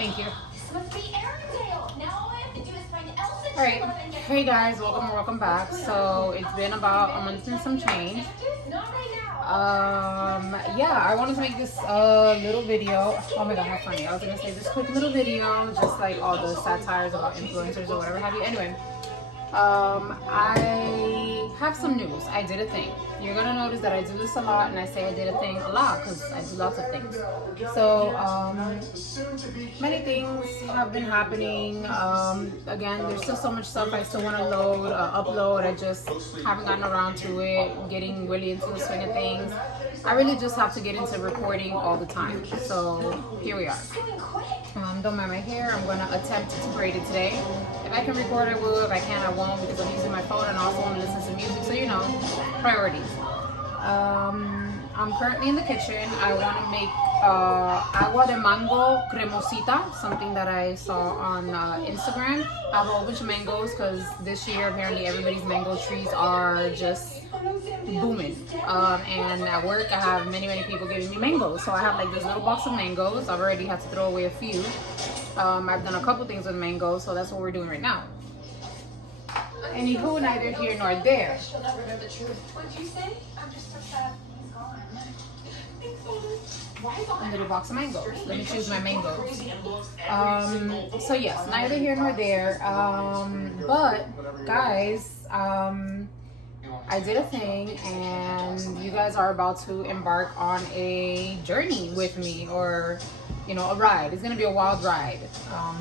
Thank you. This must be Arendelle. Now all I have to do is find Elsa. All right. Hey guys, welcome back. So it's been about a month and some change. Not right now. Yeah, I wanted to make this little video. Oh my god, how funny. I was gonna say this quick little video, just like all the satires about influencers or whatever have you. Anyway, I have some news. I did a thing. You're gonna notice that I do this a lot, and I say I did a thing a lot because I do lots of things. So many things have been happening. Again, there's still so much stuff I still want to load, upload. I just haven't gotten around to it, getting really into the swing of things. I really just have to get into recording all the time. So here we are. Don't mind my hair. I'm gonna attempt to braid it today. If I can record, I will. If I can't, I won't, because I'm using my phone and also want to listen to music. So you know, priorities. I'm currently in the kitchen. I want to make agua de mango cremosita, something that I saw on Instagram. I have a whole bunch of mangoes because this year apparently everybody's mango trees are just booming. And at work I have many people giving me mangoes. So I have like this little box of mangoes. I've already had to throw away a few. I've done a couple things with mangoes, so that's what we're doing right now. Anywho, neither here nor there. She'll never know the truth. What'd you say? I'm just upset he's gone. A little box of mangoes. Let me choose my mangoes. So yes, neither here nor there. But guys, I did a thing, and you guys are about to embark on a journey with me, or you know, a ride. It's gonna be a wild ride,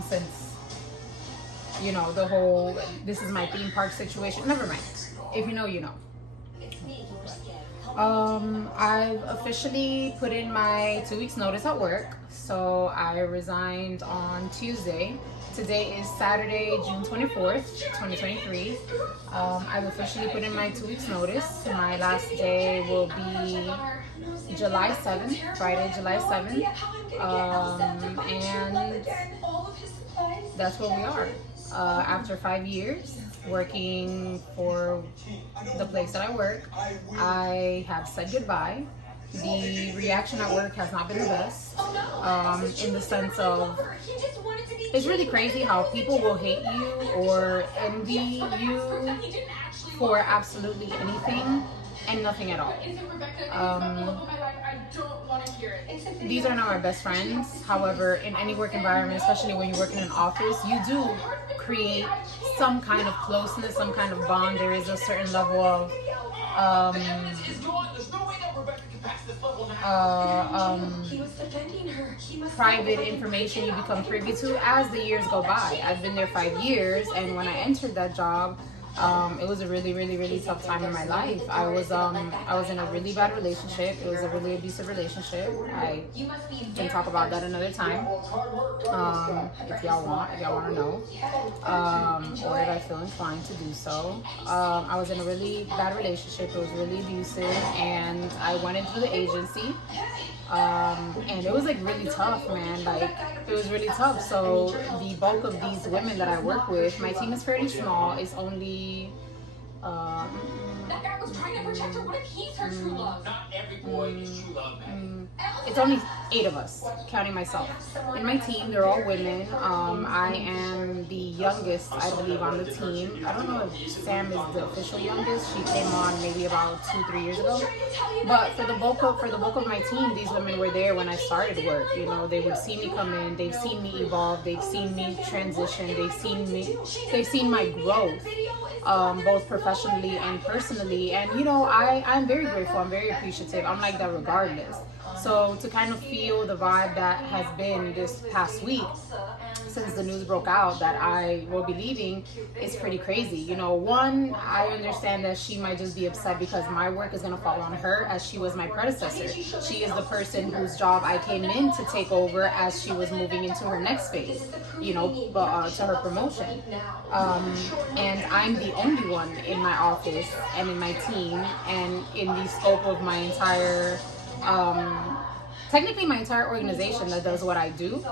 since you know the whole this is my theme park situation. Never mind. If you know, you know. I've officially put in my 2 weeks notice at work. So I resigned on Tuesday. Today is Saturday, June 24th, 2023. I've officially put in my 2 weeks notice. My last day will be July 7th, Friday, July 7th. And that's where we are. After 5 years working for the place that I work, I have said goodbye. The reaction at work has not been the best, in the sense of it's really crazy how people will hate you or envy you for absolutely anything and nothing at all. These are not my best friends. However, in any work environment, especially when you work in an office, you do create some kind of closeness, some kind of bond. There is a certain level of private information you become privy to as the years go by. I've been there 5 years, and when I entered that job, it was a really tough time in my life. I was in a really bad relationship. It was a really abusive relationship. I can talk about that another time, if y'all want to know, or if I feel inclined to do so. I was in a really bad relationship. It was really abusive, and I went into the agency. And it was like really tough, man. Like, it was really tough. So the bulk of these women that I work with, my team is fairly small. It's only that guy was trying to protect her. What if he's her true love? Not every boy is true love, man. It's only 8 of us, counting myself. In my team, they're all women. I am the youngest, I believe, on the team. I don't know if Sam is the official youngest. She came on maybe about 2-3 years ago. But for the bulk of my team, these women were there when I started work. You know, they would see me come in. They've seen me evolve. They've seen me transition. They've seen my growth, both professionally and personally. And you know, I'm very grateful. I'm very appreciative. I'm like that regardless. So to kind of feel the vibe that has been this past week since the news broke out that I will be leaving is pretty crazy. You know, one, I understand that she might just be upset because my work is going to fall on her, as she was my predecessor. She is the person whose job I came in to take over as she was moving into her next phase, you know, to her promotion. And I'm the only one in my office and in my team and in the scope of my entire technically my entire organization that does what I do,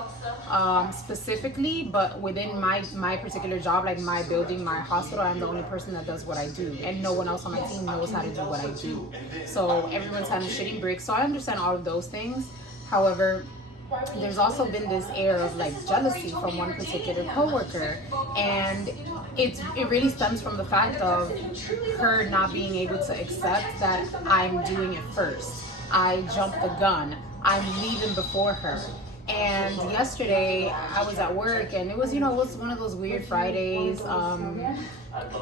specifically, but within my particular job, like my building, my hospital, I'm the only person that does what I do, and no one else on my team knows how to do what I do. So everyone's kind of shitting bricks. So I understand all of those things. However, there's also been this air of like jealousy from one particular coworker, and it really stems from the fact of her not being able to accept that I'm doing it first. I jumped the gun. I'm leaving before her. And yesterday I was at work, and it was, it was one of those weird Fridays.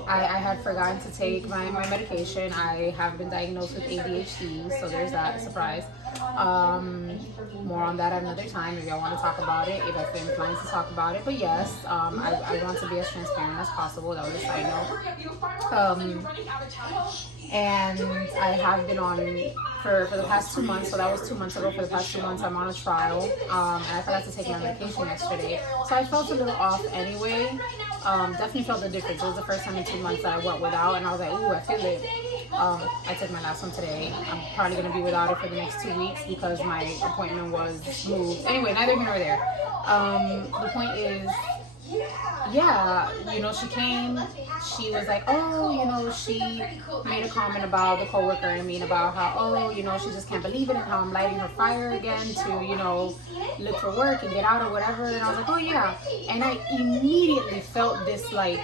I had forgotten to take my medication. I have been diagnosed with ADHD, so there's that, surprise. More on that another time if y'all want to talk about it, if I feel inclined to talk about it. But yes, I want to be as transparent as possible. That was a side note. And I have been on for the past 2 months, so that was 2 months ago. For the past 2 months, I'm on a trial, and I forgot to take my medication yesterday, so I felt a little off anyway. Definitely felt the difference. It was the first time in 2 months that I went without, and I was like, ooh, I feel it. I took my last one today. I'm probably going to be without it for the next 2 weeks because my appointment was moved. Anyway, neither here nor there. The point is, yeah, she came, she was like, oh, she made a comment about the coworker and me, about how, oh, she just can't believe it, and how I'm lighting her fire again to, look for work and get out or whatever. And I was like, oh yeah. And I immediately felt this like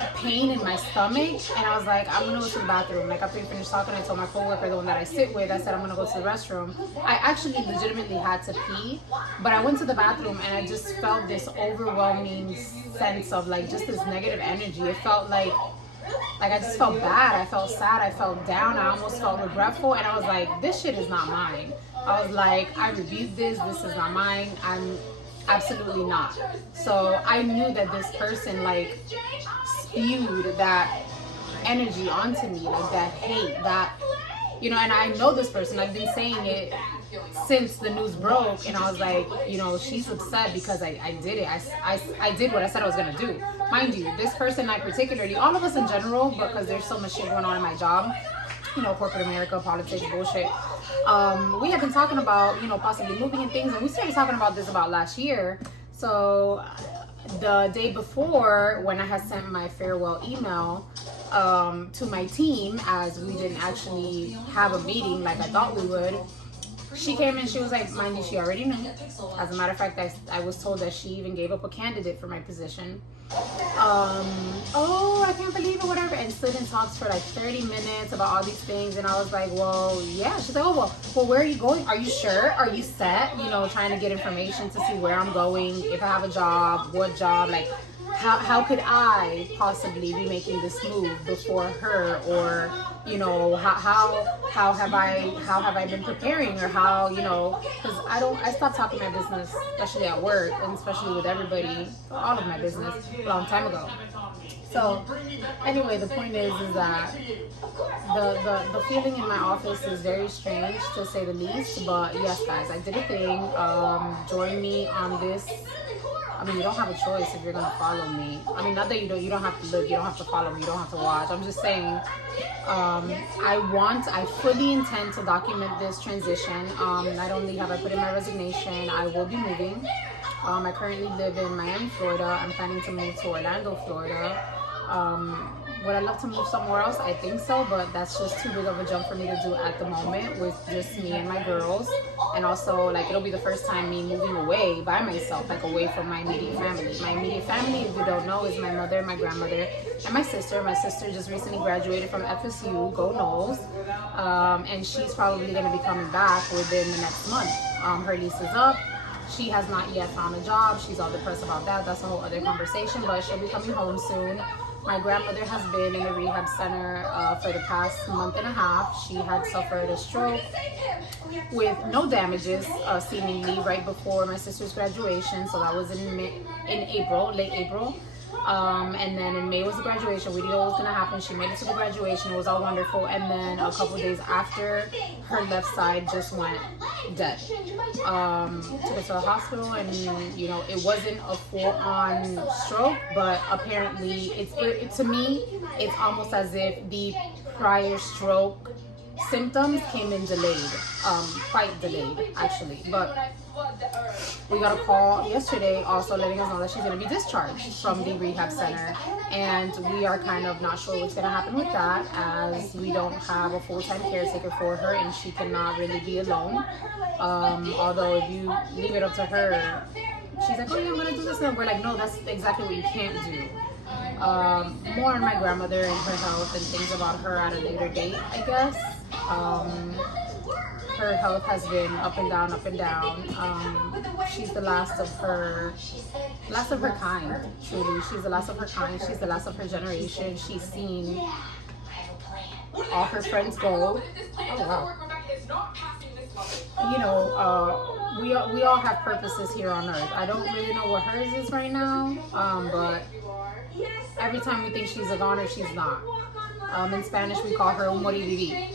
a pain in my stomach, and I was like, I'm gonna go to the bathroom. Like, after we finished talking, I told my coworker, the one that I sit with, I said I'm gonna go to the restroom. I actually legitimately had to pee, but I went to the bathroom and I just felt this overwhelming sense of like just this negative energy. It felt like I just felt bad. I felt sad. I felt down. I almost felt regretful, and I was like, this shit is not mine. I was like, I reviewed this. This is not mine. I'm absolutely not. So I knew that this person like spewed that energy onto me, like that hate, that, and I know this person. I've been saying it since the news broke, and I was like, she's upset because I did it. I did what I said I was gonna do. Mind you, this person, I particularly, all of us in general, because there's so much shit going on in my job, corporate America, politics, bullshit. We have been talking about, possibly moving and things, and we started talking about this about last year. So the day before, when I had sent my farewell email to my team, as we didn't actually have a meeting like I thought we would, she came and she was like, mind you, she already knew. As a matter of fact, I was told that she even gave up a candidate for my position. Oh, I can't believe it, whatever, and stood and talked for like 30 minutes about all these things, and I was like, well, yeah. She's like, oh, well, where are you going? Are you sure? Are you set? Trying to get information to see where I'm going, if I have a job, what job, like, how could I possibly be making this move before her, or how have I been preparing, or how, because I stopped talking my business, especially at work, and especially with everybody, all of my business, a long time ago. So anyway, the point is that the feeling in my office is very strange, to say the least. But yes, guys, I did a thing. Join me on this. I mean, you don't have a choice if you're gonna follow me. I mean, not that you don't have to look, you don't have to follow me, you don't have to watch. I'm just saying, I fully intend to document this transition. Not only have I put in my resignation, I will be moving. I currently live in Miami, Florida. I'm planning to move to Orlando, Florida. Would I love to move somewhere else? I think so, but that's just too big of a jump for me to do at the moment with just me and my girls. And also, like, it'll be the first time me moving away by myself, like away from my immediate family. My immediate family, if you don't know, is my mother, my grandmother, and my sister. My sister just recently graduated from FSU, go Knowles, and she's probably going to be coming back within the next month. Her lease is up. She has not yet found a job. She's all depressed about that. That's a whole other conversation, but she'll be coming home soon. My grandmother has been in a rehab center for the past month and a half. She had suffered a stroke with no damages, seemingly, right before my sister's graduation. So that was in April, late April. And then in May was the graduation. We knew what was going to happen. She made it to the graduation. It was all wonderful. And then a couple days after, her left side just went dead. Took her to the hospital, and it wasn't a full-on stroke, but apparently to me, it's almost as if the prior stroke symptoms came in delayed, quite delayed actually. But we got a call yesterday also letting us know that she's going to be discharged from the rehab center, and we are kind of not sure what's going to happen with that, as we don't have a full-time caretaker for her and she cannot really be alone. Although if you leave it up to her, she's like, oh yeah, I'm going to do this, and we're like, no, that's exactly what you can't do. More on my grandmother and her health and things about her at a later date, I guess. Her health has been up and down, up and down. She's the last of her kind, truly. She's the last of her kind. She's the last of her generation. She's seen all her friends go. Oh wow. You know, we all have purposes here on earth. I don't really know what hers is right now, but every time we think she's a goner, she's not. In Spanish, we call her un morir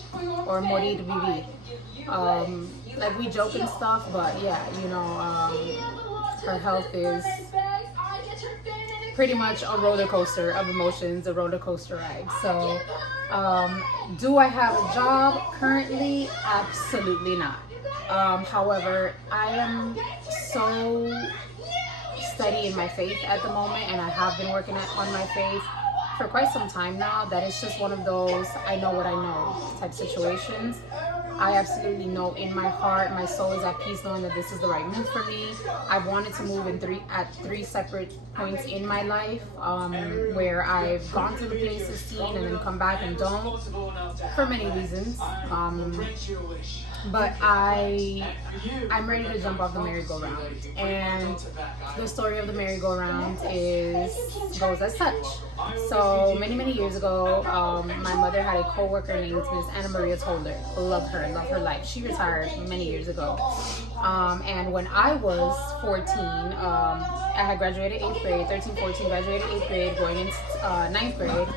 or morir vivi. Like we joke and stuff, but yeah, you know, her health is pretty much a roller coaster of emotions, a roller coaster ride. So, do I have a job currently? Absolutely not. However, I am so steady in my faith at the moment, and I have been working on my faith for quite some time now, that it's just one of those I know what I know type situations. I absolutely know in my heart, my soul is at peace knowing that this is the right move for me. I've wanted to move at three separate points in my life, where I've gone to the places, seen, and then come back and don't, for many reasons. But I'm ready to jump off the merry-go-round, and the story of the merry-go-round goes as such. So many years ago, my mother had a co-worker named Miss Anna Maria Toller. Love her life. She retired many years ago, and when I was 14, I had graduated 8th grade, 13, 14, graduated 8th grade, going into 9th grade.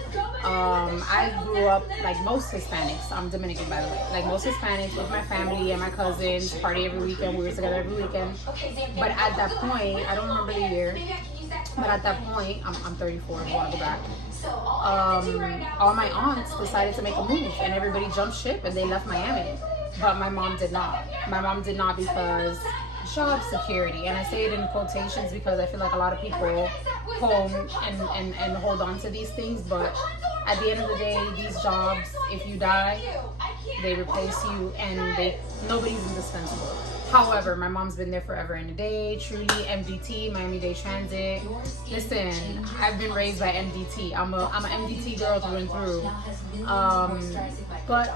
I grew up like most Hispanics. I'm Dominican, by the way. Like most Hispanics, with my family and my cousins, party every weekend. We were together every weekend. But at that point, I don't remember the year, but at that point, I'm 34, I want to go back. All my aunts decided to make a move, and everybody jumped ship and they left Miami. But my mom did not. My mom did not because job security, and I say it in quotations because I feel like a lot of people home and hold on to these things, but at the end of the day, these jobs, if you die, they replace you, and nobody's indispensable. However, my mom's been there forever and a day. Truly, MDT, Miami-Dade Transit. Listen, I've been raised by MDT. I'm an MDT girl through and through. But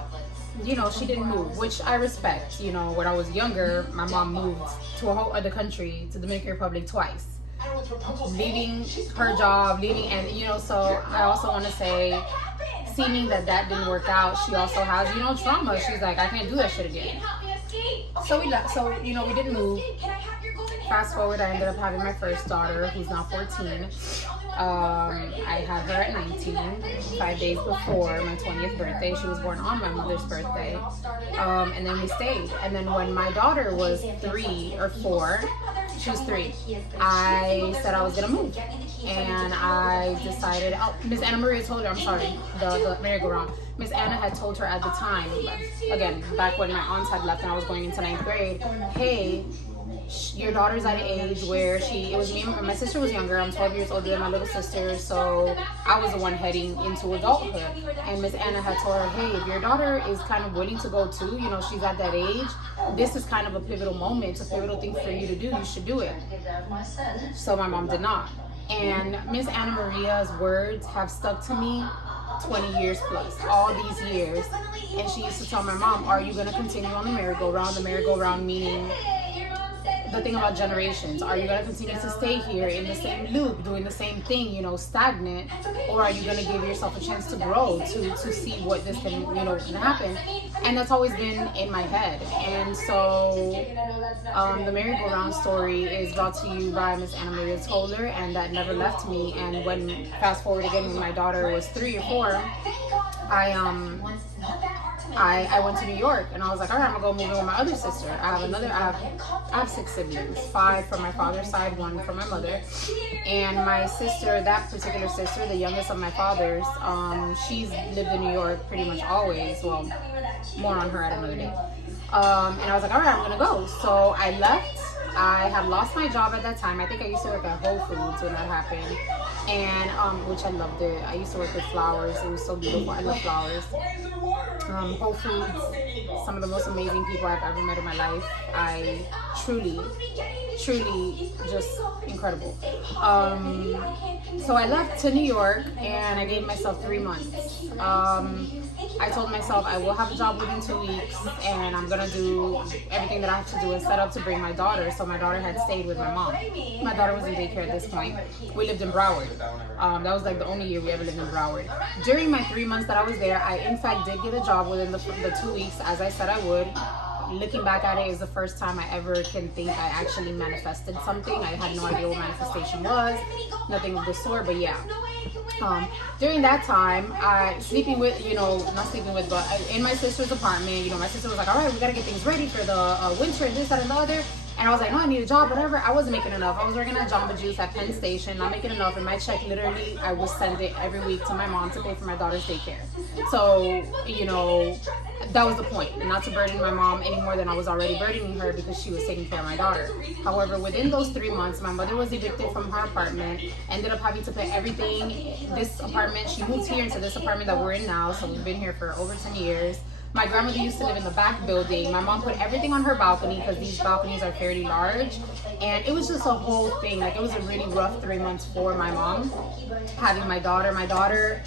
you know, she didn't move, which I respect. You know, when I was younger, my mom moved to a whole other country, to Dominican Republic, twice, leaving her job, and you know, so I also want to say, seeing that didn't work out, she also has, you know, trauma. She's like, I can't do that shit again. So we left. So, you know, we didn't move. Fast forward, I ended up having my first daughter, who's now 14. I had her at 19, 5 days before my 20th birthday. She was born on my mother's birthday. And then we stayed. And then when my daughter was 3 or 4, she was 3, I said I was gonna move. And I decided, Miss Anna Maria told her, I'm sorry, the merry-go-round. Miss Anna had told her at the time, again, back when my aunts had left and I was going into 9th grade, hey, your daughter's at an age where it was me, my sister was younger, I'm 12 years older than my little sister, so I was the one heading into adulthood. And Miss Anna had told her, hey, if your daughter is kind of willing to go too, you know, she's at that age, this is kind of a pivotal moment, it's a pivotal thing for you to do, you should do it. So my mom did not. And Miss Anna Maria's words have stuck to me 20 years plus, all these years. And she used to tell my mom, are you going to continue on the merry-go-round? The merry-go-round meaning the thing about generations. Are you going to continue to stay here in the same loop, doing the same thing, you know, stagnant? Or are you going to give yourself a chance to grow, to see what this can, you know, can happen? And that's always been in my head. And so the merry-go-round story is brought to you by Miss Anna Maria Toller, and that never left me. And when, fast forward again, when my daughter was 3 or 4, I went to New York, and I was like, all right, I'm gonna go move in with my other sister. I have 6 siblings, 5 from my father's side, 1 from my mother. And my sister, that particular sister, the youngest of my father's, she's lived in New York pretty much always. Well, more on her at another day. And I was like, all right, I'm gonna go. So I left. I had lost my job at that time. I think I used to work at Whole Foods when that happened, and which I loved it. I used to work with flowers. It was so beautiful. I love flowers. Whole Foods, some of the most amazing people I've ever met in my life. I truly just incredible. So I left to New York, and I gave myself 3 months. I told myself I will have a job within 2 weeks, and I'm gonna do everything that I have to do and set up to bring my daughter. So my daughter had stayed with my mom. My daughter was in daycare at this point. We lived in Broward. That was like the only year we ever lived in Broward. During my 3 months that I was there, I in fact did get a job within the 2 weeks, as I said I would. Looking back at it, is the first time I ever can think I actually manifested something. I had no idea what manifestation was, nothing of the sort, but yeah. During that time, not sleeping with, but in my sister's apartment, my sister was like, all right, we gotta get things ready for the winter and this, that, and the other. And I was like, no, I need a job, whatever. I wasn't making enough. I was working at Jamba Juice at Penn Station, not making enough. And my check, literally, I would send it every week to my mom to pay for my daughter's daycare. So, that was the point. Not to burden my mom any more than I was already burdening her, because she was taking care of my daughter. However, within those 3 months, my mother was evicted from her apartment, ended up having to pay everything. This apartment, she moved here into this apartment that we're in now. So we've been here for over 10 years. My grandmother used to live in the back building. My mom put everything on her balcony, because these balconies are fairly large. And it was just a whole thing. Like, it was a really rough 3 months for my mom, having my daughter,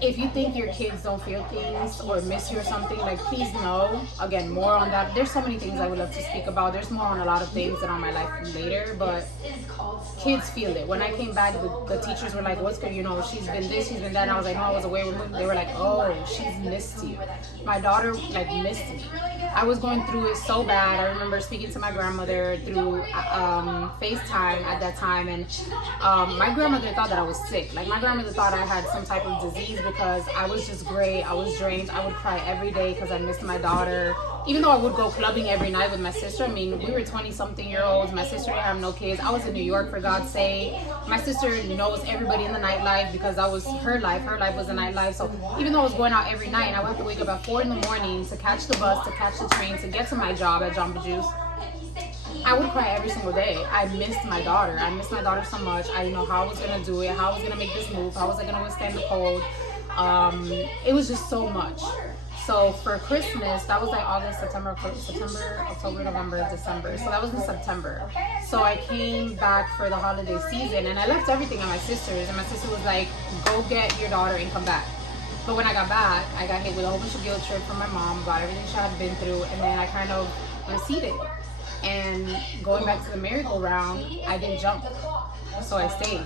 if you think your kids don't feel things or miss you or something, like, please know. Again, more on that. There's so many things I would love to speak about. There's more on a lot of things that are on my life later, but kids feel it. When I came back, the teachers were like, what's good? She's been this, she's been that. And I was like, no, I was away with them. They were like, oh, she's missed you. My daughter, missed me. I was going through it so bad. I remember speaking to my grandmother through FaceTime at that time, and my grandmother thought that I was sick. Like, my grandmother thought I had some type of disease, because I was just gray. I was drained. I would cry every day because I missed my daughter. Even though I would go clubbing every night with my sister. I mean, we were 20-something-year-olds. My sister didn't have no kids. I was in New York, for God's sake. My sister knows everybody in the nightlife, because that was her life. Her life was a nightlife. So even though I was going out every night, and I would have to wake up at 4 in the morning to catch the bus, to catch the train, to get to my job at Jamba Juice, I would cry every single day. I missed my daughter. I missed my daughter so much. I didn't know how I was going to do it, how I was going to make this move, how was I going to withstand the cold. It was just so much. So for Christmas, that was like August, September, October, November, December. So that was in September. So I came back for the holiday season, and I left everything at my sister's, and my sister was like, go get your daughter and come back. But when I got back, I got hit with a whole bunch of guilt trip from my mom about everything she had been through, and then I kind of receded. And going back to the merry-go-round, I didn't jump. So I stayed.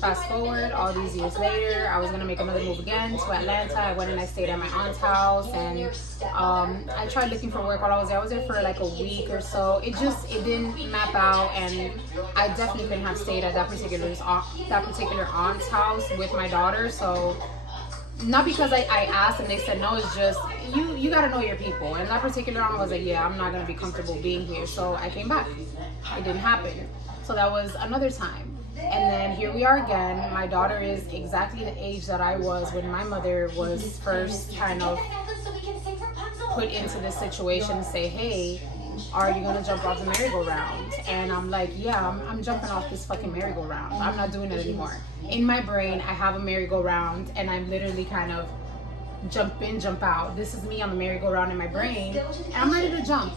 Fast forward, all these years later, I was going to make another move again to Atlanta. I went and I stayed at my aunt's house, and I tried looking for work while I was there. I was there for like a week or so. It didn't map out, and I definitely couldn't have stayed at that particular aunt's house with my daughter. So not because I asked and they said no, it's just you got to know your people. And that particular aunt was like, yeah, I'm not going to be comfortable being here. So I came back. It didn't happen. So that was another time. And then here we are again. My daughter is exactly the age that I was when my mother was first kind of put into this situation, say, hey, are you gonna jump off the merry-go-round? And I'm like, yeah, I'm jumping off this fucking merry-go-round. I'm not doing it anymore. In my brain, I have a merry-go-round, and I'm literally kind of jump in, jump out. This is me on the merry-go-round in my brain, and I'm ready to jump.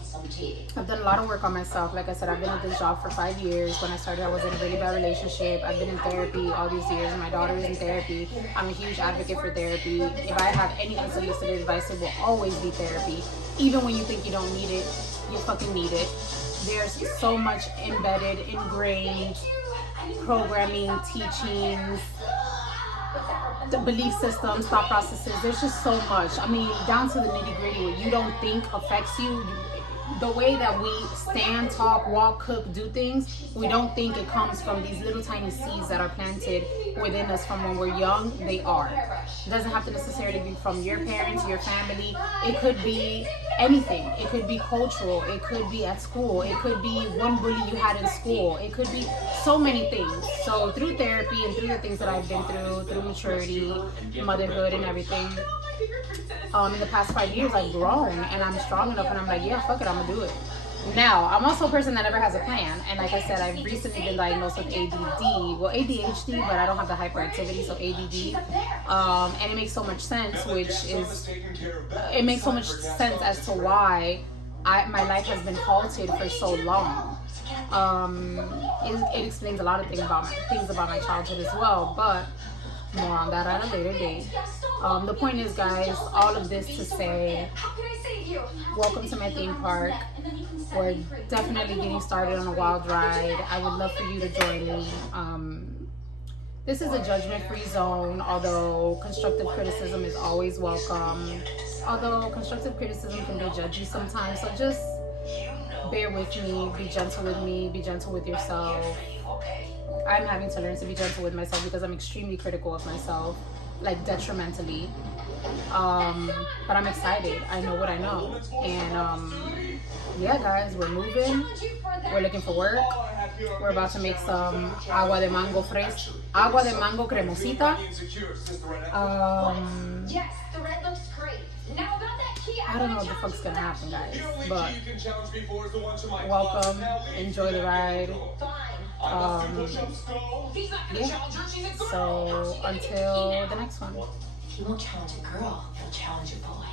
I've done a lot of work on myself. Like I said, I've been at this job for 5 years. When I started, I was in a really bad relationship. I've been in therapy all these years, and my daughter is in therapy. I'm a huge advocate for therapy. If I have any unsolicited advice, it will always be therapy. Even when you think you don't need it, you fucking need it. There's so much embedded, ingrained programming, teachings, the belief systems, thought processes. There's just so much. I mean, down to the nitty gritty. What you don't think affects you, the way that we stand, talk, walk, cook, do things, we don't think it comes from these little tiny seeds that are planted within us from when we're young. They are. It doesn't have to necessarily be from your parents, your family. It could be anything. It could be cultural. It could be at school. It could be one bully you had in school. It could be so many things. So through therapy and through the things that I've been through maturity, motherhood, and everything, in the past 5 years, I've grown and I'm strong enough, and I'm like, yeah, fuck it, I'm gonna do it. Now, I'm also a person that never has a plan, and like I said, I've recently been diagnosed with ADD, well, ADHD, but I don't have the hyperactivity, so ADD, and it makes so much sense, it makes so much sense as to why my life has been halted for so long. It explains a lot of things about my childhood as well, but more on that at a later date. The point is, guys, all of this to say, welcome to my theme park. We're definitely getting started on a wild ride. I would love for you to join me. This is a judgment-free zone, although constructive criticism is always welcome. Although constructive criticism can be judgy sometimes, so just bear with me, be gentle with me, be gentle with yourself. I'm having to learn to be gentle with myself because I'm extremely critical of myself, like detrimentally. But I'm excited. I know what I know. And yeah, guys, we're moving. We're looking for work. We're about to make some agua de mango cremosita. Yes, the red looks great. Now about that key, I don't know what the fuck's gonna happen, guys, but welcome. Enjoy the ride. Yeah. So until the next one. He won't challenge a girl, he'll challenge a boy.